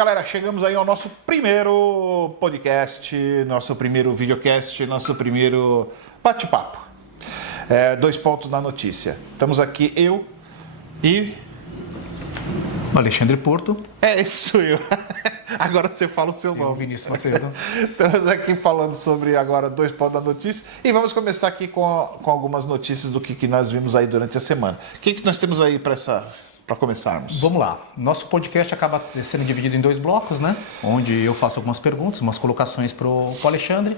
galera, chegamos aí ao nosso primeiro podcast, nosso primeiro videocast, nosso primeiro bate-papo. Dois pontos na notícia. Estamos aqui, eu e... Alexandre Porto. Esse sou eu. Agora você fala o seu nome. Vinícius Macedo. Estamos aqui falando sobre agora dois pontos da notícia e vamos começar aqui com algumas notícias do que nós vimos aí durante a semana. O que nós temos aí para começarmos? Vamos lá. Nosso podcast acaba sendo dividido em dois blocos, né? Onde eu faço algumas perguntas, umas colocações para o Alexandre.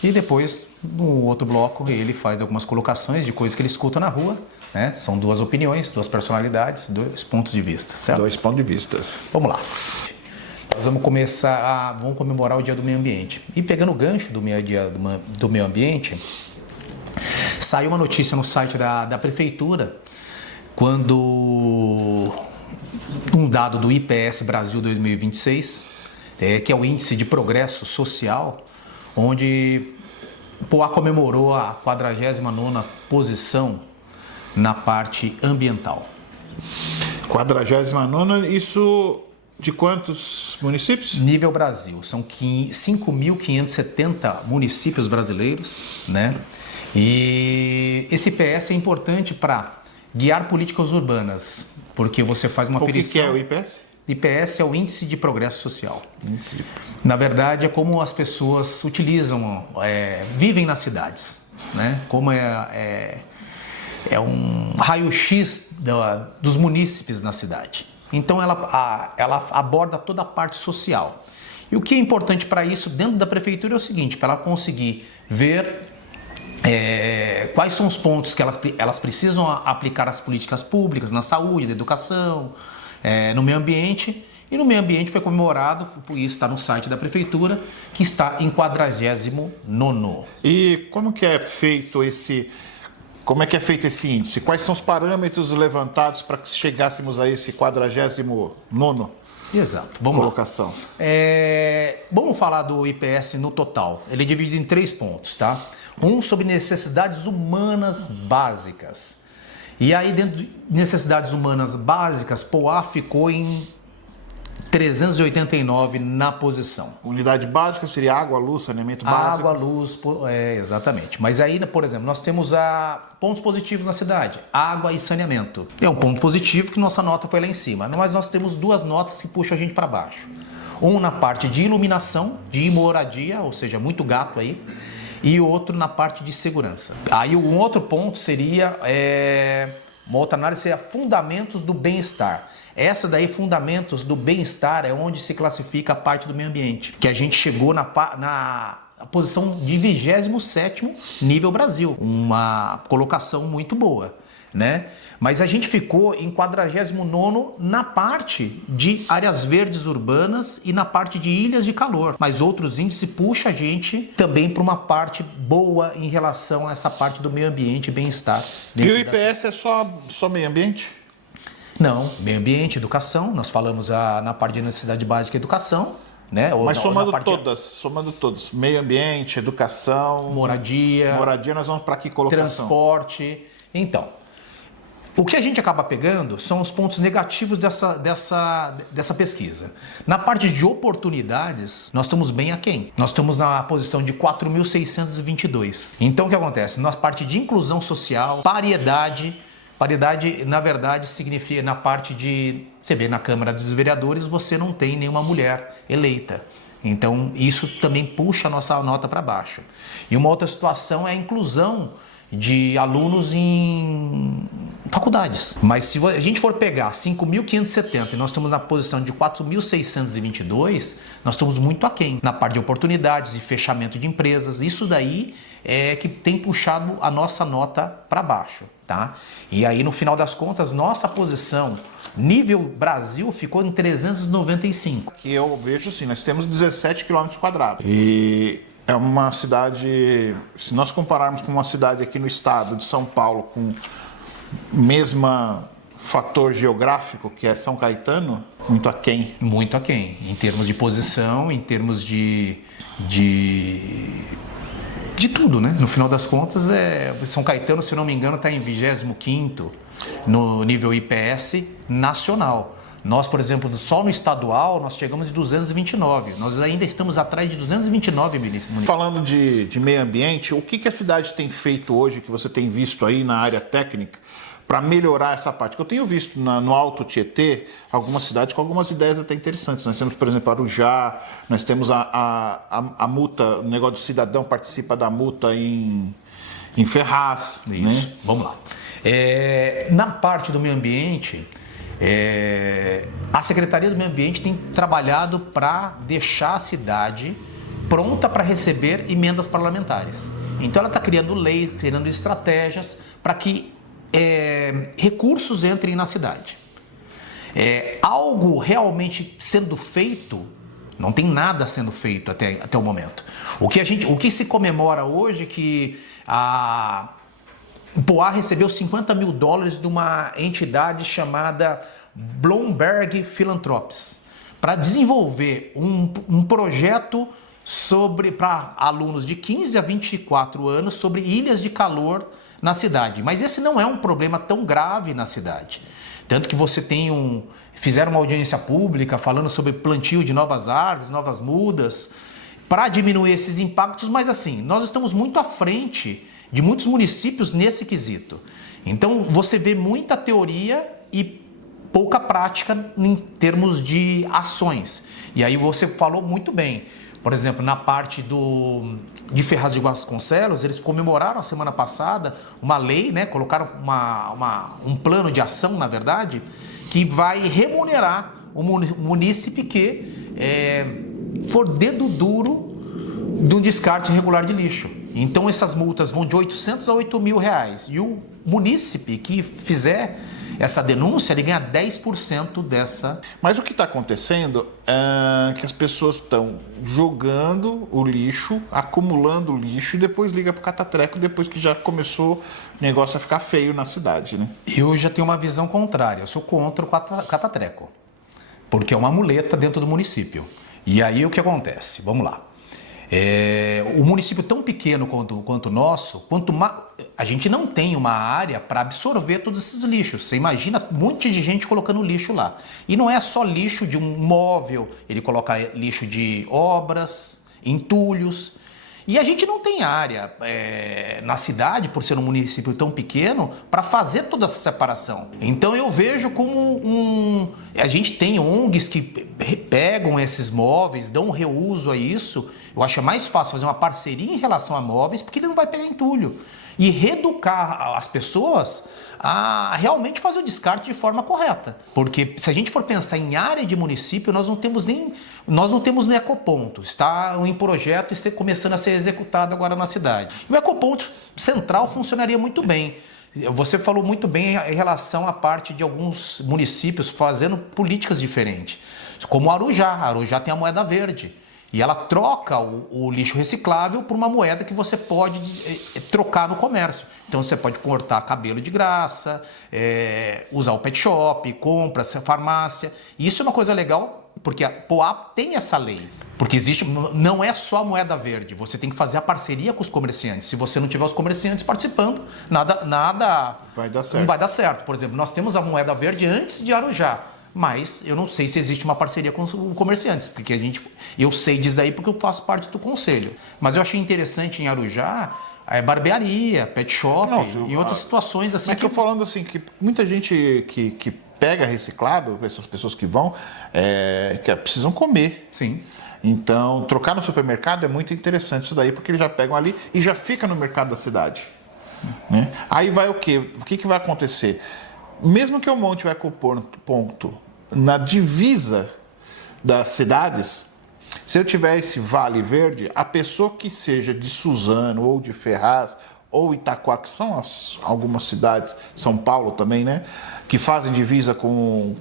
E depois, no outro bloco, ele faz algumas colocações de coisas que ele escuta na rua. Né? São duas opiniões, duas personalidades, dois pontos de vista, certo? Dois pontos de vista. Vamos lá. Nós vamos vamos comemorar o Dia do Meio Ambiente. E pegando o gancho do Dia do Meio Ambiente, saiu uma notícia no site da Prefeitura, quando um dado do IPS Brasil 2026, que é o Índice de Progresso Social, onde Poá comemorou a 49ª posição na parte ambiental. 49ª, isso de quantos municípios? Nível Brasil, são 5.570 municípios brasileiros, né? E esse IPS é importante para guiar políticas urbanas, porque você faz uma aferição. O que é o IPS? IPS é o Índice de Progresso Social. Na verdade, é como as pessoas utilizam, vivem nas cidades, né? Como é um raio-x dos munícipes na cidade. Então, ela aborda toda a parte social. E o que é importante para isso dentro da prefeitura é o seguinte, para ela conseguir ver quais são os pontos que elas precisam aplicar as políticas públicas na saúde, na educação, no meio ambiente. E no meio ambiente foi comemorado, isso está no site da prefeitura, que está em 49º. E como que é feito esse índice? Quais são os parâmetros levantados para que chegássemos a esse 49º? Exato. Vamos colocação. Lá. Vamos falar do IPS no total. Ele é dividido em 3 pontos, tá? Um sobre necessidades humanas básicas. E aí, dentro de necessidades humanas básicas, Poá ficou em 389 na posição. Unidade básica seria água, luz, saneamento básico? Água, luz, exatamente. Mas aí, por exemplo, nós temos pontos positivos na cidade. Água e saneamento. É um ponto positivo que nossa nota foi lá em cima. Mas nós temos 2 notas que puxam a gente para baixo. Um na parte de iluminação, de moradia, ou seja, muito gato aí. E outro na parte de segurança. Aí um outro ponto seria, uma outra análise seria fundamentos do bem-estar. Essa daí, fundamentos do bem-estar, é onde se classifica a parte do meio ambiente. Que a gente chegou na posição de 27º nível Brasil. Uma colocação muito boa, né? Mas a gente ficou em 49º na parte de áreas verdes urbanas e na parte de ilhas de calor. Mas outros índices puxam a gente também para uma parte boa em relação a essa parte do meio ambiente e bem-estar. E o IPS é só meio ambiente? Não, meio ambiente, educação. Nós falamos na parte de necessidade básica educação. Né? Mas somando todas, meio ambiente, educação... Moradia, nós vamos para que colocação? Transporte. Então... O que a gente acaba pegando são os pontos negativos dessa pesquisa. Na parte de oportunidades, nós estamos bem aquém. Nós estamos na posição de 4.622. Então, o que acontece? Na parte de inclusão social, paridade, na verdade, significa na parte de... Você vê, na Câmara dos Vereadores, você não tem nenhuma mulher eleita. Então, isso também puxa a nossa nota para baixo. E uma outra situação é a inclusão de alunos em faculdades. Mas se a gente for pegar 5.570 e nós estamos na posição de 4.622, nós estamos muito aquém na parte de oportunidades e fechamento de empresas. Isso daí é que tem puxado a nossa nota para baixo, tá? E aí, no final das contas, nossa posição nível Brasil ficou em 395. Que eu vejo assim, nós temos 17 km². E é uma cidade, se nós compararmos com uma cidade aqui no estado de São Paulo, com o mesmo fator geográfico, que é São Caetano, muito aquém. Muito aquém, em termos de posição, em termos de tudo, né? No final das contas, São Caetano, se não me engano, está em 25º no nível IPS nacional. Nós, por exemplo, só no estadual, nós chegamos de 229. Nós ainda estamos atrás de 229 municípios. Falando de meio ambiente, o que a cidade tem feito hoje, que você tem visto aí na área técnica, para melhorar essa parte? Que eu tenho visto no Alto Tietê, algumas cidades com algumas ideias até interessantes. Nós temos, por exemplo, Arujá, nós temos a multa, o negócio do cidadão participa da multa em Ferraz. Isso, né? Vamos lá. Na parte do meio ambiente, a Secretaria do Meio Ambiente tem trabalhado para deixar a cidade pronta para receber emendas parlamentares. Então ela está criando leis, criando estratégias para que recursos entrem na cidade. Algo realmente sendo feito, não tem nada sendo feito até o momento. O que se comemora hoje é que o Poá recebeu $50 mil de uma entidade chamada Bloomberg Philanthropies para desenvolver um projeto para alunos de 15 a 24 anos sobre ilhas de calor na cidade. Mas esse não é um problema tão grave na cidade. Tanto que você fizeram uma audiência pública falando sobre plantio de novas árvores, novas mudas, para diminuir esses impactos, mas assim, nós estamos muito à frente de muitos municípios nesse quesito. Então, você vê muita teoria e pouca prática em termos de ações. E aí você falou muito bem. Por exemplo, na parte de Ferraz de Vasconcelos, eles comemoraram a semana passada uma lei, né? Colocaram um plano de ação, na verdade, que vai remunerar o munícipe que for dedo duro de um descarte irregular de lixo. Então essas multas vão de 800 a 8 mil reais. E o munícipe que fizer essa denúncia, ele ganha 10% dessa. Mas o que está acontecendo é que as pessoas estão jogando o lixo, acumulando o lixo e depois liga para o catatreco depois que já começou o negócio a ficar feio na cidade, né? Eu já tenho uma visão contrária. Eu sou contra o catatreco, porque é uma muleta dentro do município. E aí o que acontece? Vamos lá. O município tão pequeno quanto o nosso, a gente não tem uma área para absorver todos esses lixos. Você imagina um monte de gente colocando lixo lá. E não é só lixo de um móvel, ele coloca lixo de obras, entulhos. E a gente não tem área na cidade, por ser um município tão pequeno, para fazer toda essa separação. Então eu vejo como a gente tem ONGs que pegam esses móveis, dão um reuso a isso. Eu acho mais fácil fazer uma parceria em relação a móveis, porque ele não vai pegar entulho. E reeducar as pessoas a realmente fazer o descarte de forma correta. Porque se a gente for pensar em área de município, nós não temos no ecoponto. Está em projeto e começando a ser executado agora na cidade. O ecoponto central funcionaria muito bem. Você falou muito bem em relação à parte de alguns municípios fazendo políticas diferentes. Como Arujá. Arujá tem a moeda verde. E ela troca o lixo reciclável por uma moeda que você pode trocar no comércio. Então você pode cortar cabelo de graça, usar o pet shop, compras, farmácia. E isso é uma coisa legal, porque a Poá tem essa lei. Porque não é só a moeda verde, você tem que fazer a parceria com os comerciantes. Se você não tiver os comerciantes participando, nada vai dar certo. Não vai dar certo. Por exemplo, nós temos a moeda verde antes de Arujá. Mas eu não sei se existe uma parceria com os comerciantes, porque eu sei disso daí porque eu faço parte do conselho. Mas eu achei interessante em Arujá barbearia, pet shop e outras situações assim. É que eu falando assim, que muita gente que pega reciclado, essas pessoas que vão, que precisam comer. Sim. Então, trocar no supermercado é muito interessante isso daí, porque eles já pegam ali e já fica no mercado da cidade. Né? Aí vai o quê? O que vai acontecer? Mesmo que eu monte o ecoponto na divisa das cidades, se eu tiver esse vale verde, a pessoa que seja de Suzano ou de Ferraz ou Itaquá, que são algumas cidades, São Paulo também, né, que fazem divisa com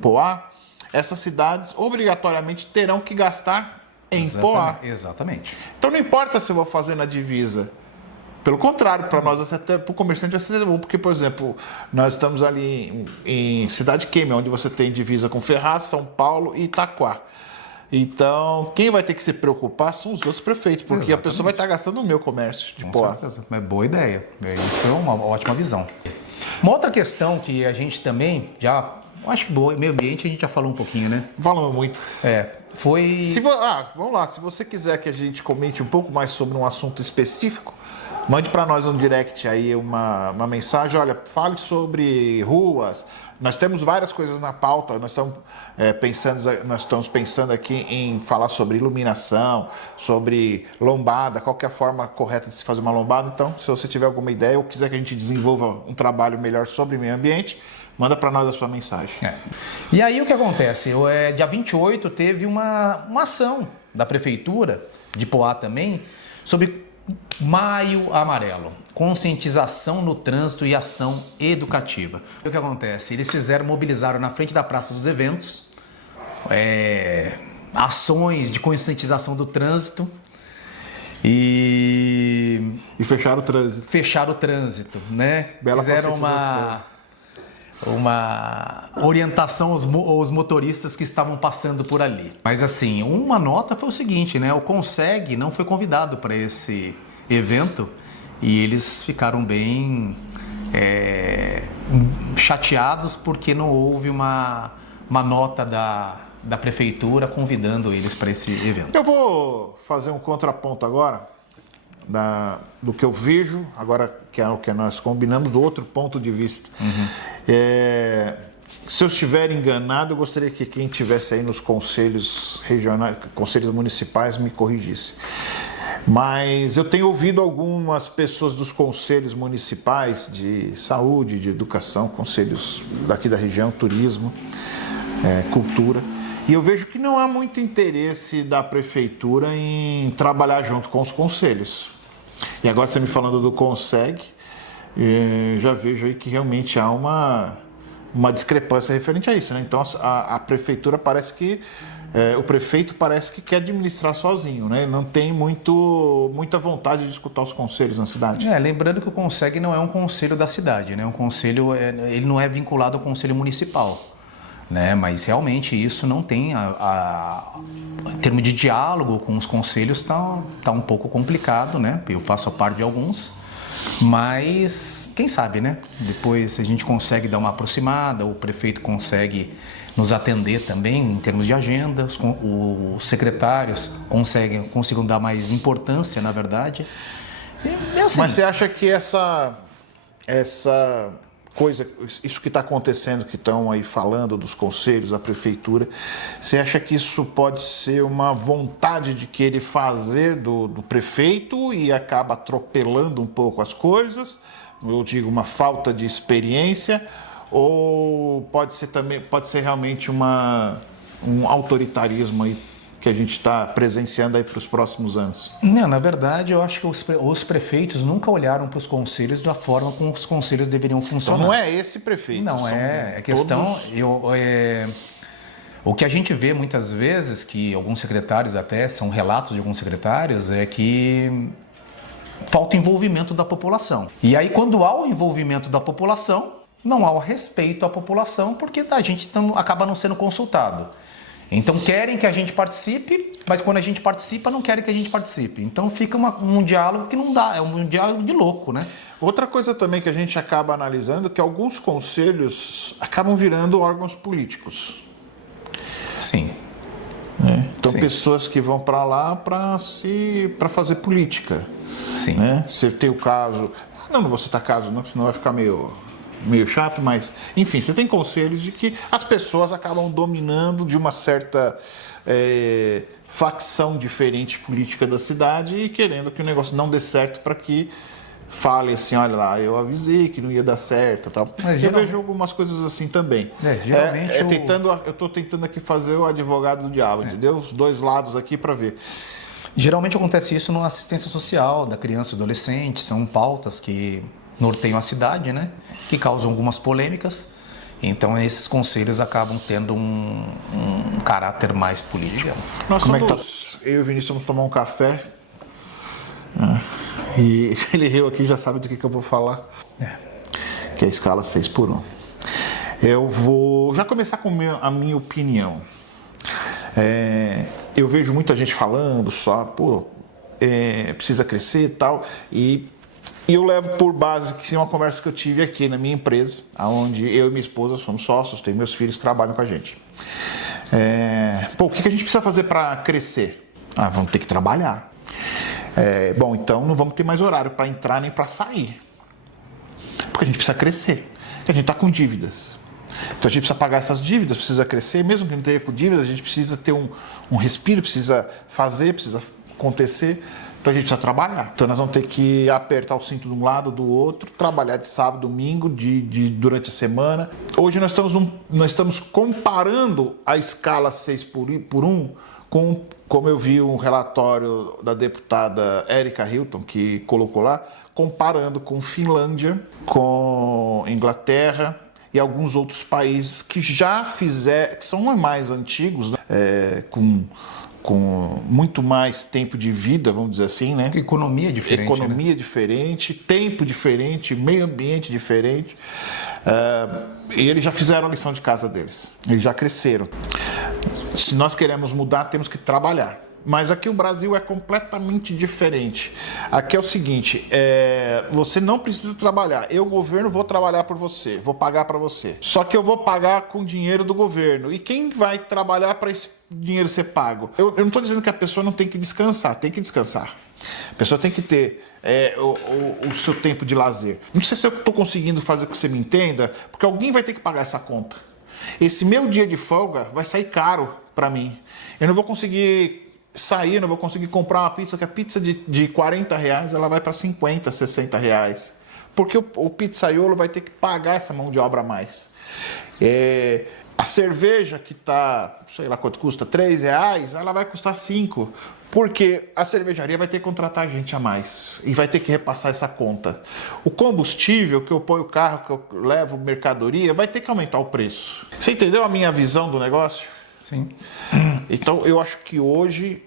Poá, essas cidades obrigatoriamente terão que gastar em Poá. Exatamente. Então não importa se eu vou fazer na divisa. Pelo contrário, para nós, até para o comerciante vai ser bom, porque, por exemplo, nós estamos ali em Cidade Queima, onde você tem divisa com Ferraz, São Paulo e Itaquá. Então, quem vai ter que se preocupar são os outros prefeitos, porque a pessoa vai estar gastando no meu comércio de Poá. É boa ideia. Isso é uma ótima visão. Uma outra questão que a gente também já Eu acho que boa. Meio ambiente a gente já falou um pouquinho, né? Falamos muito. Foi... Vamos lá. Se você quiser que a gente comente um pouco mais sobre um assunto específico, mande para nós no direct aí uma mensagem. Olha, fale sobre ruas. Nós temos várias coisas na pauta. Nós estamos pensando aqui em falar sobre iluminação, sobre lombada, qual que é a forma correta de se fazer uma lombada. Então, se você tiver alguma ideia ou quiser que a gente desenvolva um trabalho melhor sobre meio ambiente, manda para nós a sua mensagem. E aí o que acontece? Dia 28 teve uma ação da Prefeitura de Poá também sobre Maio Amarelo, conscientização no trânsito e ação educativa. O que acontece? Eles mobilizaram na frente da Praça dos Eventos ações de conscientização do trânsito e fecharam o trânsito. Fecharam o trânsito, né? Bela Fizeram uma orientação aos motoristas que estavam passando por ali. Mas assim, uma nota foi o seguinte, né? O Conseg não foi convidado para esse evento e eles ficaram bem chateados porque não houve uma nota da prefeitura convidando eles para esse evento. Eu vou fazer um contraponto agora do que eu vejo, agora que é o que nós combinamos, do outro ponto de vista. Se eu estiver enganado, eu gostaria que quem estivesse aí nos conselhos regionais, conselhos municipais, me corrigisse. Mas eu tenho ouvido algumas pessoas dos conselhos municipais de saúde, de educação, conselhos daqui da região, turismo, cultura, e eu vejo que não há muito interesse da prefeitura em trabalhar junto com os conselhos. E agora você me falando do Conseg, já vejo aí que realmente há uma discrepância referente a isso, né? Então a prefeitura parece que o prefeito parece que quer administrar sozinho, né? Não tem muita vontade de escutar os conselhos na cidade. Lembrando que o Conseg não é um conselho da cidade, né? Um conselho, ele não é vinculado ao conselho municipal, né? Mas realmente isso não tem em termos de diálogo com os conselhos está um pouco complicado, né? Eu faço parte de alguns. Mas quem sabe, né? Depois a gente consegue dar uma aproximada, o prefeito consegue nos atender também em termos de agenda, os secretários consigam dar mais importância, na verdade. Assim. Mas você acha que essa coisa, isso que está acontecendo, que estão aí falando dos conselhos, da prefeitura, você acha que isso pode ser uma vontade de querer fazer do prefeito e acaba atropelando um pouco as coisas? Eu digo, uma falta de experiência, ou pode ser realmente um autoritarismo aí que a gente está presenciando aí para os próximos anos? Não, na verdade, eu acho que os prefeitos nunca olharam para os conselhos da forma como os conselhos deveriam funcionar. Então não é esse prefeito. Não, é questão... O que a gente vê muitas vezes, que alguns secretários até, são relatos de alguns secretários, é que falta envolvimento da população. E aí, quando há o envolvimento da população, não há o respeito à população, porque a gente acaba não sendo consultado. Então querem que a gente participe, mas quando a gente participa, não querem que a gente participe. Então fica um diálogo que não dá, é um diálogo de louco, né? Outra coisa também que a gente acaba analisando é que alguns conselhos acabam virando órgãos políticos. Sim. Então, Sim. Pessoas que vão para lá para fazer política. Sim. Né? Você tem o caso... Não vou citar caso não, senão vai ficar meio chato, mas, enfim, você tem conselhos de que as pessoas acabam dominando de uma certa facção diferente política da cidade e querendo que o negócio não dê certo para que fale assim, olha lá, eu avisei que não ia dar certo, tal. Eu vejo algumas coisas assim também. Geralmente eu estou tentando aqui fazer o advogado do diabo, entendeu? Os dois lados aqui para ver. Geralmente acontece isso na assistência social da criança e adolescente, são pautas que norteiam a cidade, né? Que causam algumas polêmicas. Então esses conselhos acabam tendo um caráter mais político. Eu e o Vinícius vamos tomar um café. E ele riu aqui, já sabe do que eu vou falar. Que é a escala 6x1. Eu vou já começar com a minha opinião. Eu vejo muita gente falando só, precisa crescer e tal. E E eu levo por base que é uma conversa que eu tive aqui na minha empresa, onde eu e minha esposa somos sócios, tenho meus filhos que trabalham com a gente. O que a gente precisa fazer para crescer? Vamos ter que trabalhar. Bom, então não vamos ter mais horário para entrar nem para sair. Porque a gente precisa crescer. Porque a gente está com dívidas. Então a gente precisa pagar essas dívidas, precisa crescer. Mesmo que não tenha com dívidas, a gente precisa ter um respiro, precisa fazer, precisa acontecer. Então a gente precisa trabalhar. Então nós vamos ter que apertar o cinto de um lado, do outro, trabalhar de sábado, domingo, durante a semana. Hoje nós estamos comparando a escala 6x1 com, como eu vi um relatório da deputada Erika Hilton, que colocou lá, comparando com Finlândia, com Inglaterra e alguns outros países que já fizeram, que são mais antigos, né? Com muito mais tempo de vida, vamos dizer assim, né? Economia diferente. Economia diferente, tempo diferente, meio ambiente diferente. E eles já fizeram a lição de casa deles. Eles já cresceram. Se nós queremos mudar, temos que trabalhar. Mas aqui o Brasil é completamente diferente. Aqui é o seguinte, você não precisa trabalhar. Eu, governo, vou trabalhar por você, vou pagar para você. Só que eu vou pagar com dinheiro do governo. E quem vai trabalhar para esse dinheiro ser pago? Eu não estou dizendo que a pessoa não tem que descansar, tem que descansar. A pessoa tem que ter o seu tempo de lazer. Não sei se eu estou conseguindo fazer com que você me entenda, porque alguém vai ter que pagar essa conta. Esse meu dia de folga vai sair caro para mim. Eu não vou conseguir sair, não vou conseguir comprar uma pizza, que a pizza de 40 reais ela vai para 50, 60 reais. Porque o pizzaiolo vai ter que pagar essa mão de obra a mais. A cerveja que está, sei lá quanto custa, 3 reais, ela vai custar 5. Porque a cervejaria vai ter que contratar gente a mais e vai ter que repassar essa conta. O combustível que eu ponho o carro, que eu levo mercadoria, vai ter que aumentar o preço. Você entendeu a minha visão do negócio? Sim. Então, eu acho que hoje,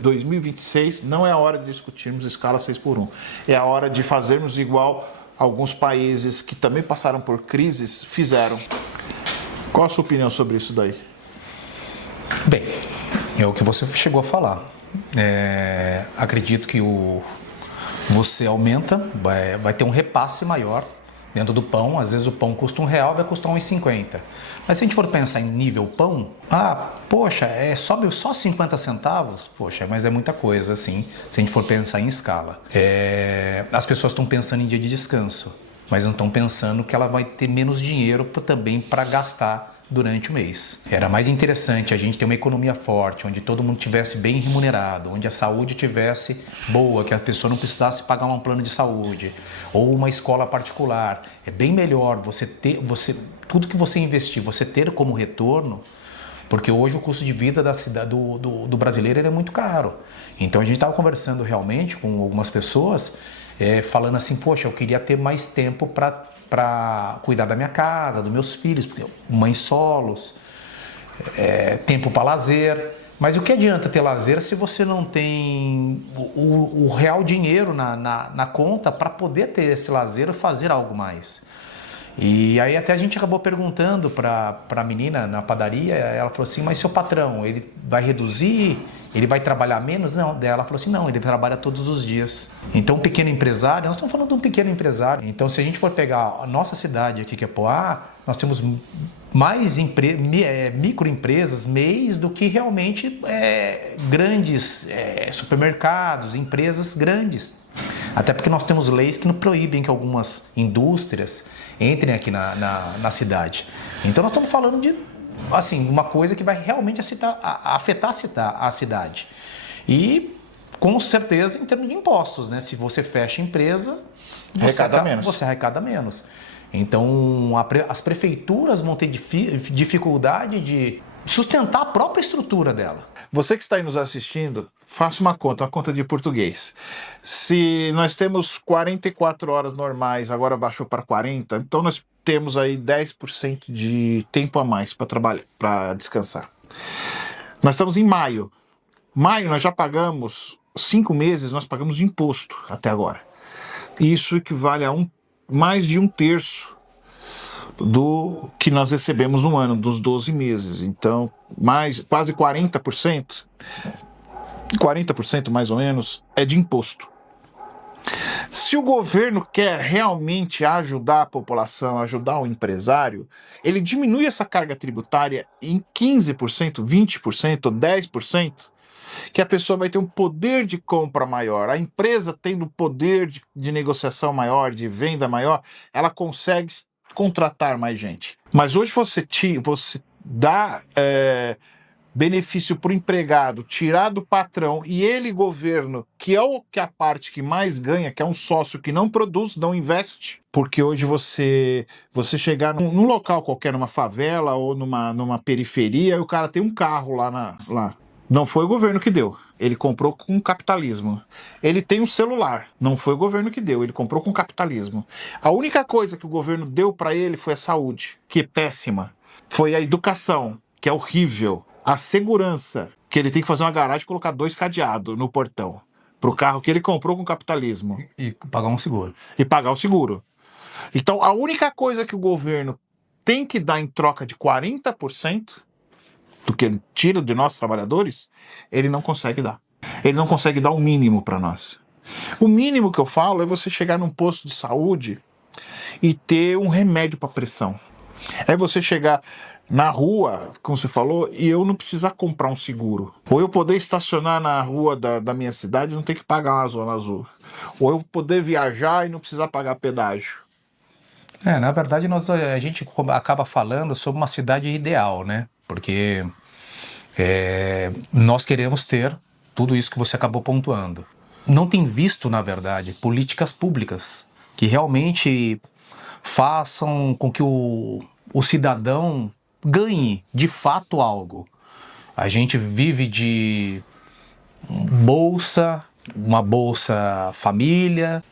2026, não é a hora de discutirmos escala 6x1. É a hora de fazermos igual alguns países que também passaram por crises fizeram. Qual a sua opinião sobre isso daí? Bem, é o que você chegou a falar. Acredito que você aumenta, vai ter um repasse maior dentro do pão. Às vezes o pão custa R$1, vai custar R$1,50. Mas se a gente for pensar em nível pão, poxa, sobe só 50 centavos? Poxa, mas é muita coisa, assim, se a gente for pensar em escala. As pessoas estão pensando em dia de descanso, mas não estão pensando que ela vai ter menos dinheiro também para gastar durante o mês. Era mais interessante a gente ter uma economia forte, onde todo mundo tivesse bem remunerado, onde a saúde tivesse boa, que a pessoa não precisasse pagar um plano de saúde ou uma escola particular. É bem melhor tudo que você investir, você ter como retorno, porque hoje o custo de vida da cidade, do brasileiro é muito caro. Então a gente estava conversando realmente com algumas pessoas, falando assim, poxa, eu queria ter mais tempo para cuidar da minha casa, dos meus filhos, porque mães solos, tempo para lazer. Mas o que adianta ter lazer se você não tem o real dinheiro na conta para poder ter esse lazer ou fazer algo mais? E aí até a gente acabou perguntando para a menina na padaria, ela falou assim, mas seu patrão, ele vai reduzir? Ele vai trabalhar menos? Não, daí ela falou assim, não, ele trabalha todos os dias. Então, um pequeno empresário, nós estamos falando de um pequeno empresário. Então, se a gente for pegar a nossa cidade aqui, que é Poá, nós temos mais microempresas, MEIs, do que realmente grandes supermercados, empresas grandes. Até porque nós temos leis que não proíbem que algumas indústrias entrem aqui na cidade. Então nós estamos falando de uma coisa que vai realmente afetar a cidade. E com certeza em termos de impostos, né? Se você fecha a empresa, você arrecada menos. Então as prefeituras vão ter dificuldade de sustentar a própria estrutura dela. Você que está aí nos assistindo, faça uma conta de português. Se nós temos 44 horas normais, agora baixou para 40, então nós temos aí 10% de tempo a mais para trabalhar, para descansar. Nós estamos em maio. Maio nós já pagamos, 5 meses nós pagamos de imposto até agora. Isso equivale a mais de 1/3 do que nós recebemos no ano, dos 12 meses. Então, quase 40% mais ou menos, é de imposto. Se o governo quer realmente ajudar a população, ajudar o empresário, ele diminui essa carga tributária em 15%, 20%, 10%, que a pessoa vai ter um poder de compra maior. A empresa tendo poder de negociação maior, de venda maior, ela consegue contratar mais gente. Mas hoje você dá benefício para o empregado, tirar do patrão e ele, governo, que é a parte que mais ganha, que é um sócio que não produz, não investe. Porque hoje você chegar num local qualquer, numa favela ou numa periferia, e o cara tem um carro lá. Não foi o governo que deu. Ele comprou com capitalismo. Ele tem um celular. Não foi o governo que deu. Ele comprou com capitalismo. A única coisa que o governo deu para ele foi a saúde, que é péssima. Foi a educação, que é horrível. A segurança, que ele tem que fazer uma garagem e colocar 2 cadeados no portão. Pro carro que ele comprou com capitalismo. E pagar um seguro. E pagar o seguro. Então, a única coisa que o governo tem que dar em troca de 40%, do que ele tira de nós trabalhadores, ele não consegue dar. Ele não consegue dar o mínimo para nós. O mínimo que eu falo é você chegar num posto de saúde e ter um remédio para pressão. É você chegar na rua, como você falou, e eu não precisar comprar um seguro. Ou eu poder estacionar na rua da minha cidade e não ter que pagar uma zona azul. Ou eu poder viajar e não precisar pagar pedágio. Na verdade, a gente acaba falando sobre uma cidade ideal, né? Porque nós queremos ter tudo isso que você acabou pontuando. Não tem visto, na verdade, políticas públicas que realmente façam com que o cidadão ganhe de fato algo. A gente vive de uma bolsa família,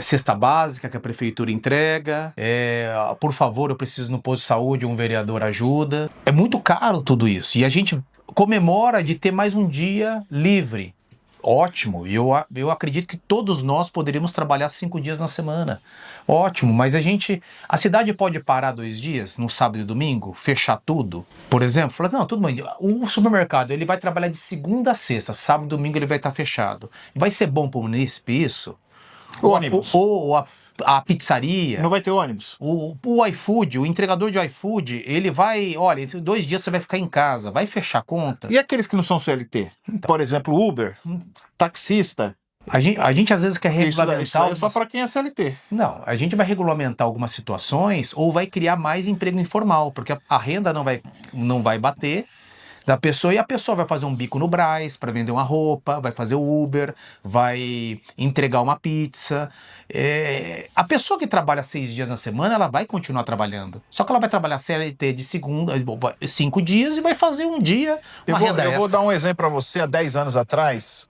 cesta básica que a prefeitura entrega, por favor, eu preciso no posto de saúde, um vereador ajuda. É muito caro tudo isso. E a gente comemora de ter mais um dia livre. Ótimo, e eu acredito que todos nós poderíamos trabalhar 5 dias na semana. Ótimo, mas a cidade pode parar 2 dias, no sábado e domingo, fechar tudo? Por exemplo, falar, não, tudo bem, o supermercado ele vai trabalhar de segunda a sexta, sábado e domingo ele vai estar fechado. Vai ser bom para o munícipe isso? Ônibus. Ou a pizzaria. Não vai ter ônibus. O iFood, o entregador de iFood, ele vai, olha, 2 dias você vai ficar em casa, vai fechar a conta. E aqueles que não são CLT? Então, por exemplo, Uber, taxista. A gente às vezes quer regulamentar... Isso é só para quem é CLT. Não, a gente vai regulamentar algumas situações ou vai criar mais emprego informal, porque a renda não vai bater da pessoa, e a pessoa vai fazer um bico no Brás para vender uma roupa, vai fazer o Uber, vai entregar uma pizza. A pessoa que trabalha 6 dias na semana, ela vai continuar trabalhando. Só que ela vai trabalhar CLT de 5 dias e vai fazer um dia uma renda extra. Eu vou dar um exemplo para você. Há 10 anos atrás,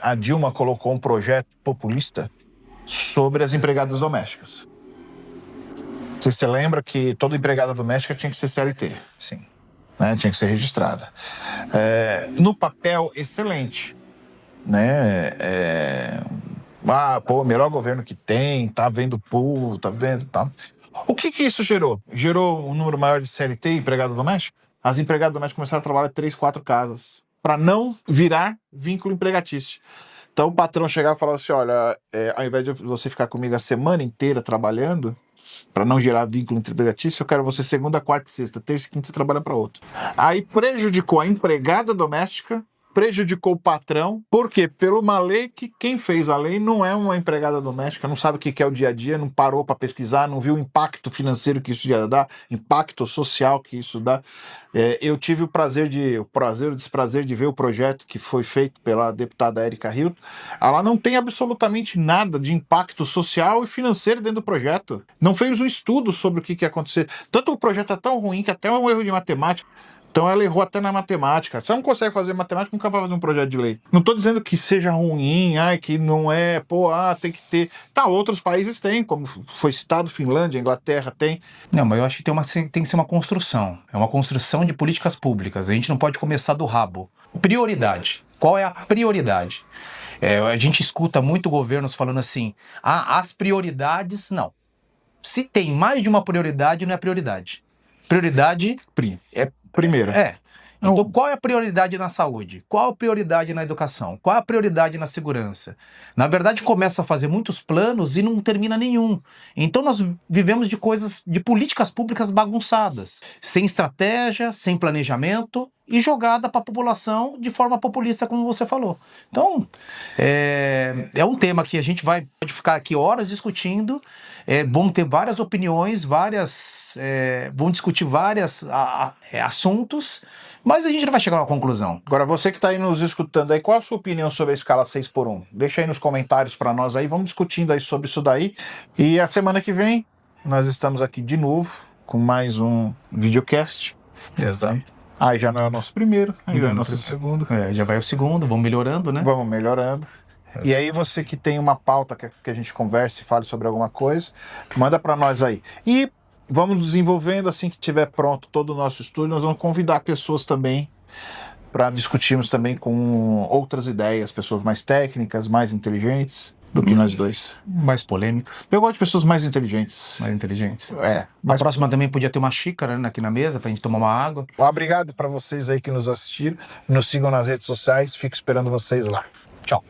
a Dilma colocou um projeto populista sobre as empregadas domésticas. Você lembra que toda empregada doméstica tinha que ser CLT? Sim. Né, tinha que ser registrada. No papel, excelente. Né? Melhor governo que tem, tá vendo o povo, tá vendo... Tá. O que isso gerou? Gerou um número maior de CLT, empregado doméstico? As empregadas domésticas começaram a trabalhar 3, 4 casas, para não virar vínculo empregatício. Então o patrão chegava e falava assim, olha, ao invés de você ficar comigo a semana inteira trabalhando, para não gerar vínculo empregatício, eu quero você segunda, quarta e sexta, terça e quinta você trabalha para outro. Aí prejudicou a empregada doméstica, prejudicou o patrão, porque pela uma lei que quem fez a lei não é uma empregada doméstica, não sabe o que é o dia a dia, não parou para pesquisar, não viu o impacto financeiro que isso ia dar, impacto social que isso dá. Eu tive o desprazer de ver o projeto que foi feito pela deputada Érica Hilton. Ela não tem absolutamente nada de impacto social e financeiro dentro do projeto. Não fez um estudo sobre o que ia acontecer. Tanto o projeto é tão ruim que até é um erro de matemática. Então ela errou até na matemática. Você não consegue fazer matemática, nunca vai fazer um projeto de lei. Não estou dizendo que seja ruim, que não é, tem que ter. Tá, outros países têm, como foi citado, Finlândia, Inglaterra tem. Não, mas eu acho que tem que ser uma construção. É uma construção de políticas públicas. A gente não pode começar do rabo. Prioridade. Qual é a prioridade? A gente escuta muito governos falando assim, as prioridades, não. Se tem mais de uma prioridade, não é prioridade. Prioridade Primeiro. Então, qual é a prioridade na saúde? Qual a prioridade na educação? Qual a prioridade na segurança? Na verdade, começa a fazer muitos planos e não termina nenhum. Então, nós vivemos de políticas públicas bagunçadas, sem estratégia, sem planejamento e jogada para a população de forma populista, como você falou. Então, é um tema que a gente pode ficar aqui horas discutindo, vão ter várias opiniões, vão discutir vários assuntos, mas a gente não vai chegar a uma conclusão. Agora, você que está aí nos escutando aí, qual a sua opinião sobre a escala 6x1? Deixa aí nos comentários para nós aí, vamos discutindo aí sobre isso daí. E a semana que vem, nós estamos aqui de novo com mais um videocast. Exato. Aí já não é o nosso primeiro, já é o nosso segundo. Já vai o segundo, vamos melhorando, né? Vamos melhorando. E aí você que tem uma pauta que a gente converse e fale sobre alguma coisa, manda para nós aí. E vamos desenvolvendo, assim que estiver pronto todo o nosso estúdio, nós vamos convidar pessoas também para discutirmos também com outras ideias, pessoas mais técnicas, mais inteligentes do que nós dois. Mais polêmicas. Eu gosto de pessoas mais inteligentes. Mais inteligentes. Mas A próxima também podia ter uma xícara, né, aqui na mesa pra gente tomar uma água. Obrigado para vocês aí que nos assistiram. Nos sigam nas redes sociais. Fico esperando vocês lá. Tchau.